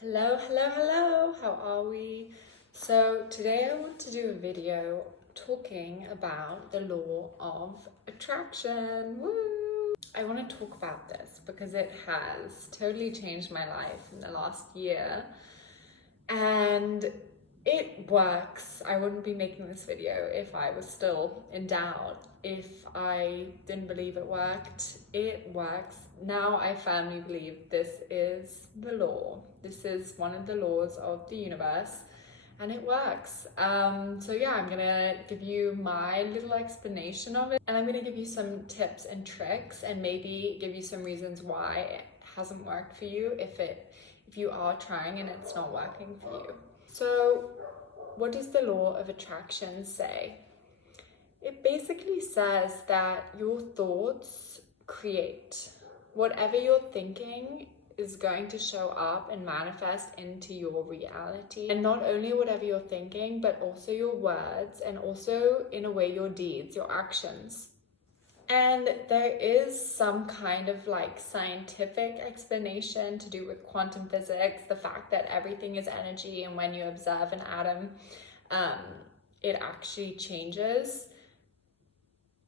Hello, hello, hello, how are we? So today I want to do a video talking about the law of attraction. Woo! I want to talk about this because it has totally changed my life in the last year and it works. I wouldn't be making this video if I was still in doubt, if I didn't believe it worked. It works. Now I firmly believe this is the law. This is one of the laws of the universe and it works. So yeah, I'm gonna give you my little explanation of it and I'm gonna give you some tips and tricks and maybe give you some reasons why it hasn't worked for you if you are trying and it's not working for you. So what does the law of attraction say? It basically says that your thoughts create. Whatever you're thinking is going to show up and manifest into your reality. And not only whatever you're thinking, but also your words and also in a way your deeds, your actions. And there is some kind of like scientific explanation to do with quantum physics, the fact that everything is energy and when you observe an atom, it actually changes.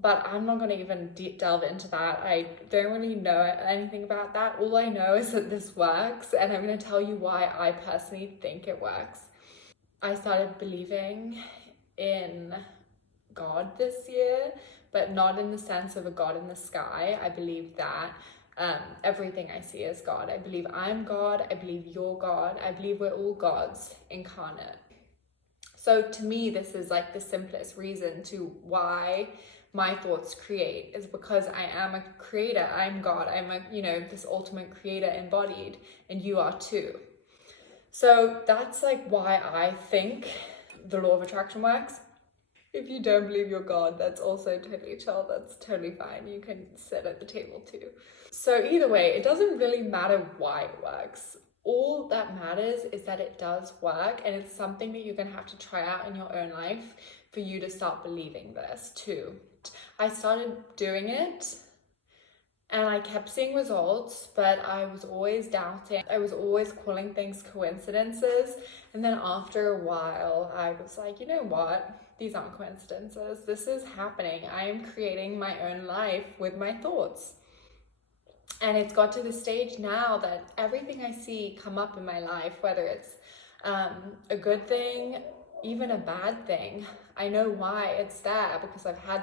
But I'm not going to even delve into that. I don't really know anything about that. All I know is that this works, and I'm going to tell you why I personally think it works. I started believing in God this year, but not in the sense of a God in the sky. I believe that everything I see is God. I believe I'm God. I believe you're God. I believe we're all gods incarnate. So to me, this is like the simplest reason to why my thoughts create, is because I am a creator. I'm God. I'm this ultimate creator embodied, and you are too. So that's like why I think the law of attraction works. If you don't believe you're God, that's also totally chill. That's totally fine. You can sit at the table too. So either way, it doesn't really matter why it works. All that matters is that it does work, and it's something that you're going to have to try out in your own life for you to start believing this too. I started doing it and I kept seeing results, but I was always doubting. I was always calling things coincidences. And then after a while, I was like, you know what? These aren't coincidences. This is happening. I am creating my own life with my thoughts. And it's got to the stage now that everything I see come up in my life, whether it's a good thing, even a bad thing, I know why it's there because I've had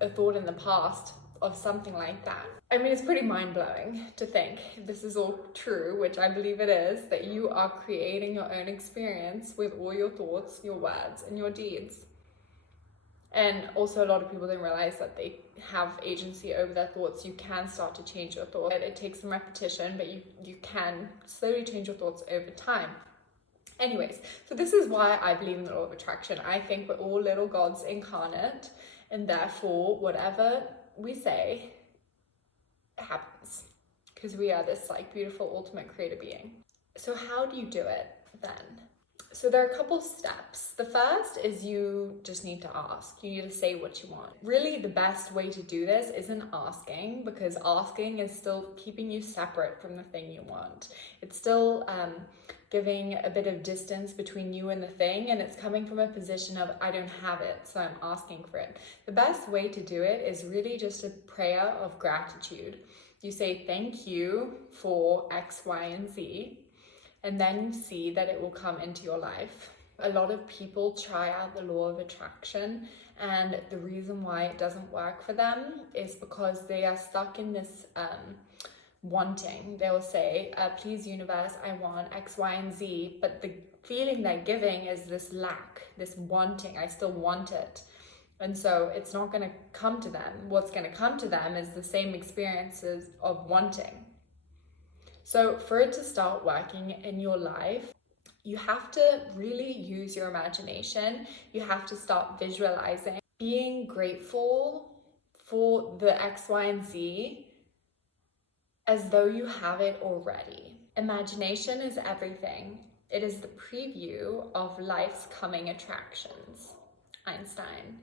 a thought in the past of something like that. I mean, it's pretty mind-blowing to think if this is all true, which I believe it is, that you are creating your own experience with all your thoughts, your words, and your deeds. And also a lot of people don't realize that they have agency over their thoughts. You can start to change your thoughts. It takes some repetition, but you can slowly change your thoughts over time. Anyways, so this is why I believe in the law of attraction. I think we're all little gods incarnate, and therefore whatever we say happens, because we are this like beautiful ultimate creator being. So how do you do it then? So there are a couple steps. The first is you just need to ask. You need to say what you want. Really, the best way to do this isn't asking, because asking is still keeping you separate from the thing you want. It's still giving a bit of distance between you and the thing, and it's coming from a position of I don't have it, so I'm asking for it. The best way to do it is really just a prayer of gratitude. You say thank you for X, Y, and Z, and then you see that it will come into your life. A lot of people try out the law of attraction, and the reason why it doesn't work for them is because they are stuck in this wanting. They will say, please universe, I want X, Y, and Z, but the feeling they're giving is this lack, this wanting. I still want it. And so it's not going to come to them. What's going to come to them is the same experiences of wanting. So for it to start working in your life, you have to really use your imagination. You have to start visualizing, being grateful for the X, Y, and Z as though you have it already. Imagination is everything. It is the preview of life's coming attractions. Einstein.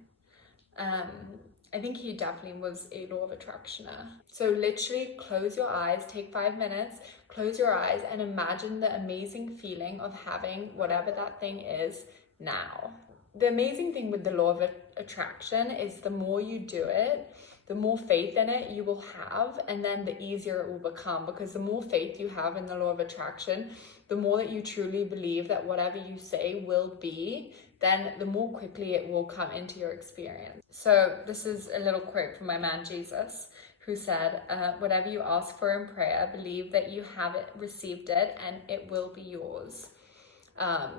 I think he definitely was a law of attractioner. So literally close your eyes, take 5 minutes, close your eyes and imagine the amazing feeling of having whatever that thing is now. The amazing thing with the law of attraction is the more you do it, the more faith in it you will have, and then the easier it will become, because the more faith you have in the law of attraction, the more that you truly believe that whatever you say will be, then the more quickly it will come into your experience. So this is a little quote from my man Jesus, who said, whatever you ask for in prayer, believe that you have it, received it, and it will be yours.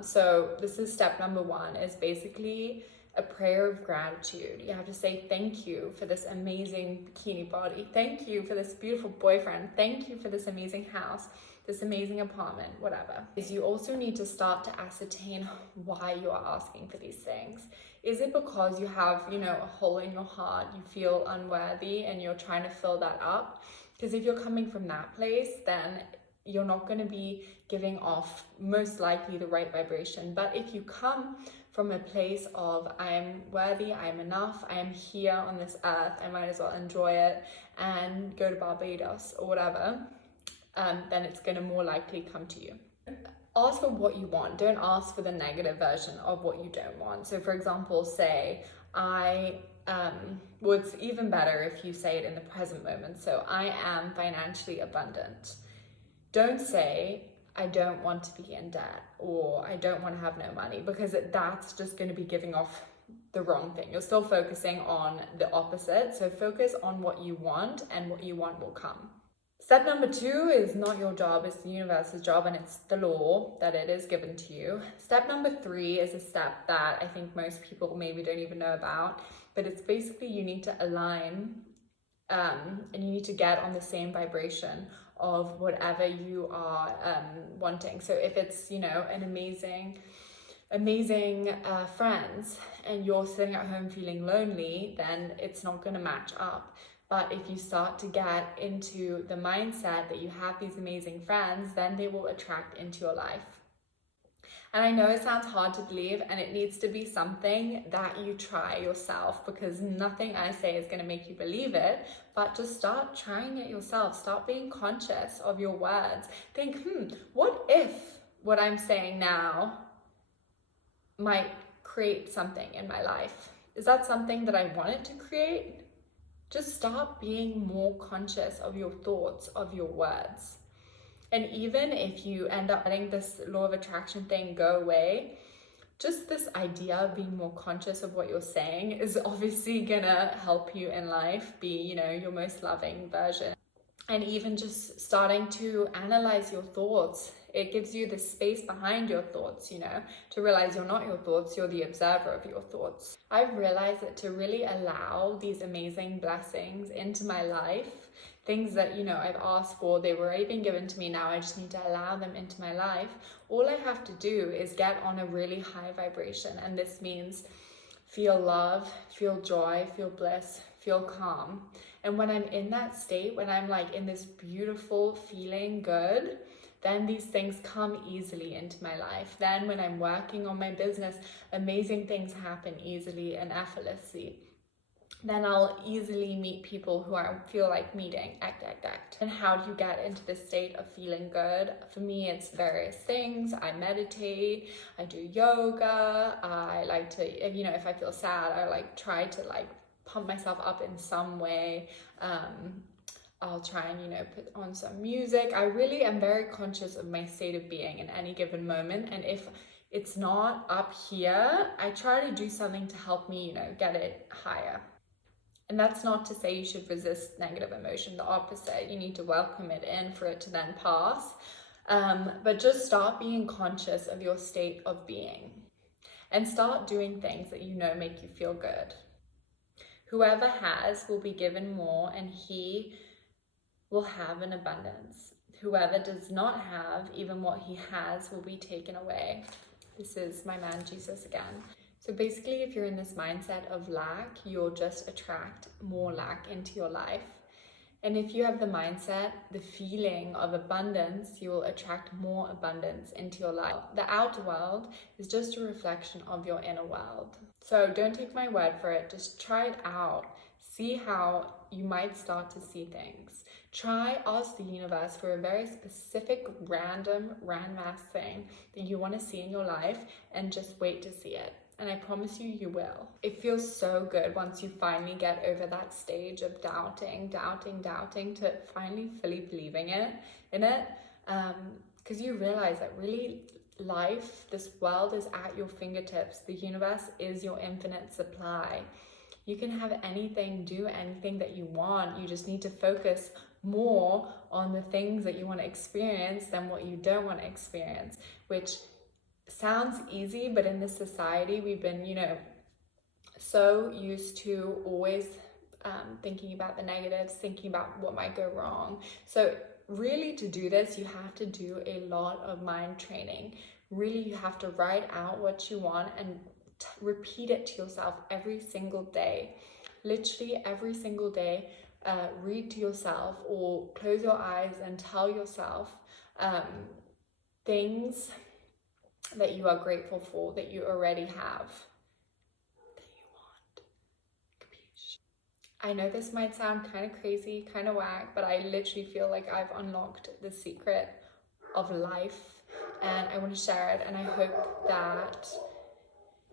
So this is step number 1, is basically a prayer of gratitude. You have to say thank you for this amazing bikini body. Thank you for this beautiful boyfriend. Thank you for this amazing house, this amazing apartment, whatever. Is you also need to start to ascertain why you are asking for these things. Is it because you have, a hole in your heart, you feel unworthy and you're trying to fill that up? Because if you're coming from that place, then you're not going to be giving off most likely the right vibration. But if you come from a place of I am worthy, I am enough, I am here on this earth, I might as well enjoy it and go to Barbados or whatever, then it's going to more likely come to you. Ask for what you want. Don't ask for the negative version of what you don't want. So for example, say it's even better if you say it in the present moment. So I am financially abundant. Don't say I don't want to be in debt or I don't want to have no money, because that's just going to be giving off the wrong thing. You're still focusing on the opposite. So focus on what you want, and what you want will come. Step number 2 is not your job, it's the universe's job, and it's the law that it is given to you. Step number 3 is a step that I think most people maybe don't even know about, but it's basically you need to align and you need to get on the same vibration of whatever you are wanting. So if it's, an amazing friends and you're sitting at home feeling lonely, then it's not going to match up. But if you start to get into the mindset that you have these amazing friends, then they will attract into your life. And I know it sounds hard to believe, and it needs to be something that you try yourself, because nothing I say is going to make you believe it, but just start trying it yourself. Start being conscious of your words. Think, what if what I'm saying now might create something in my life? Is that something that I wanted to create? Just start being more conscious of your thoughts, of your words. And even if you end up letting this law of attraction thing go away, just this idea of being more conscious of what you're saying is obviously gonna help you in life be, your most loving version. And even just starting to analyze your thoughts, it gives you the space behind your thoughts, to realize you're not your thoughts, you're the observer of your thoughts. I've realized that to really allow these amazing blessings into my life, things that, I've asked for, they've already been given to me, now I just need to allow them into my life. All I have to do is get on a really high vibration. And this means feel love, feel joy, feel bliss, feel calm. And when I'm in that state, when I'm like in this beautiful feeling good, then these things come easily into my life. Then when I'm working on my business, amazing things happen easily and effortlessly. Then I'll easily meet people who I feel like meeting, act. And how do you get into this state of feeling good? For me, it's various things. I meditate, I do yoga, I like to, if I feel sad, I try to pump myself up in some way. I'll try and, put on some music. I really am very conscious of my state of being in any given moment. And if it's not up here, I try to do something to help me, get it higher. And that's not to say you should resist negative emotion, the opposite. You need to welcome it in for it to then pass. But just start being conscious of your state of being and start doing things that make you feel good. Whoever has will be given more, and he will have an abundance. Whoever does not have, even what he has will be taken away. This is my man Jesus again. So basically, if you're in this mindset of lack, you'll just attract more lack into your life. And if you have the mindset, the feeling of abundance, you will attract more abundance into your life. The outer world is just a reflection of your inner world. So don't take my word for it, just try it out. See how you might start to see things. Try ask the universe for a very specific random ass thing that you want to see in your life and just wait to see it. And I promise you, you will. It feels so good once you finally get over that stage of doubting to finally fully believing in it. Because you realize that really life, this world is at your fingertips. The universe is your infinite supply. You can have anything, do anything that you want. You just need to focus more on the things that you want to experience than what you don't want to experience, which sounds easy, but in this society, we've been, so used to always thinking about the negatives, thinking about what might go wrong. So really, to do this, you have to do a lot of mind training. Really, you have to write out what you want and repeat it to yourself every single day. Literally every single day, read to yourself or close your eyes and tell yourself things that you are grateful for, that you already have, that you want. I know this might sound kind of crazy, kind of whack, but I literally feel like I've unlocked the secret of life, and I want to share it, and I hope that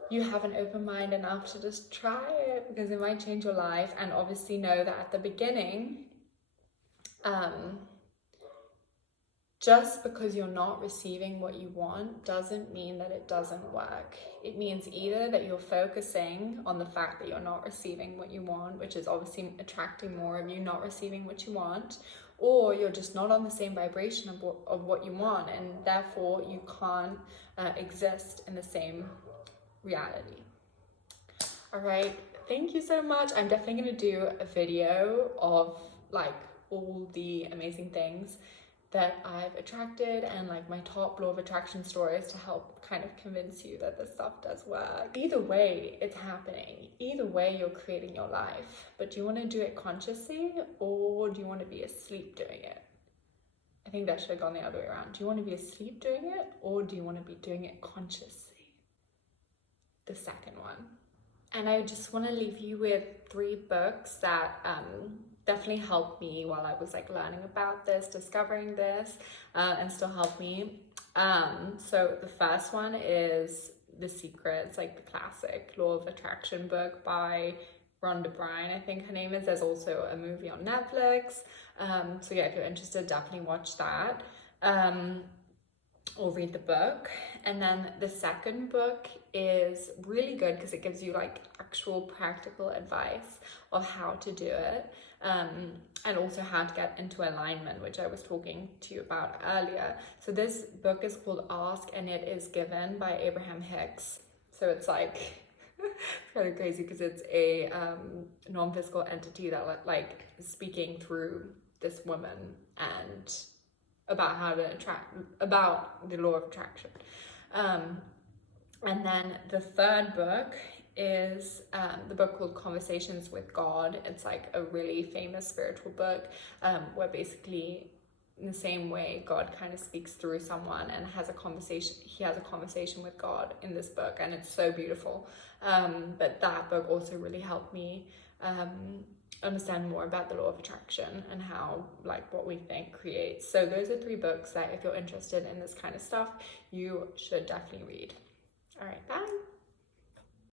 you have an open mind enough to just try it, because it might change your life. And obviously know that at the beginning, just because you're not receiving what you want doesn't mean that it doesn't work. It means either that you're focusing on the fact that you're not receiving what you want, which is obviously attracting more of you not receiving what you want, or you're just not on the same vibration of what you want, and therefore you can't exist in the same reality. All right, thank you so much. I'm definitely going to do a video of like all the amazing things that I've attracted and like my top law of attraction stories to help kind of convince you that this stuff does work. Either way, it's happening. Either way, you're creating your life. But do you want to do it consciously, or do you want to be asleep doing it? I think that should have gone the other way around. Do you want to be asleep doing it, or do you want to be doing it consciously? The second one. And I just want to leave you with 3 books that definitely helped me while I was like learning about this, discovering this, and still help me. So the first one is The Secret. It's like the classic law of attraction book by Rhonda Byrne, I think her name is. There's also a movie on Netflix. So yeah, if you're interested, definitely watch that. Or read the book. And then the second book is really good because it gives you like actual practical advice of how to do it, and also how to get into alignment, which I was talking to you about earlier. So this book is called Ask and It Is Given by Abraham Hicks. So it's like it's kind of crazy because it's a non-physical entity that like is speaking through this woman and about how to about the law of attraction. And then the third book is the book called Conversations with God. It's like a really famous spiritual book where basically in the same way God kind of speaks through someone and has a conversation. He has a conversation with God in this book, and it's so beautiful. But that book also really helped me understand more about the law of attraction and how like what we think creates. So those are 3 books that if you're interested in this kind of stuff, you should definitely read. All right, bye.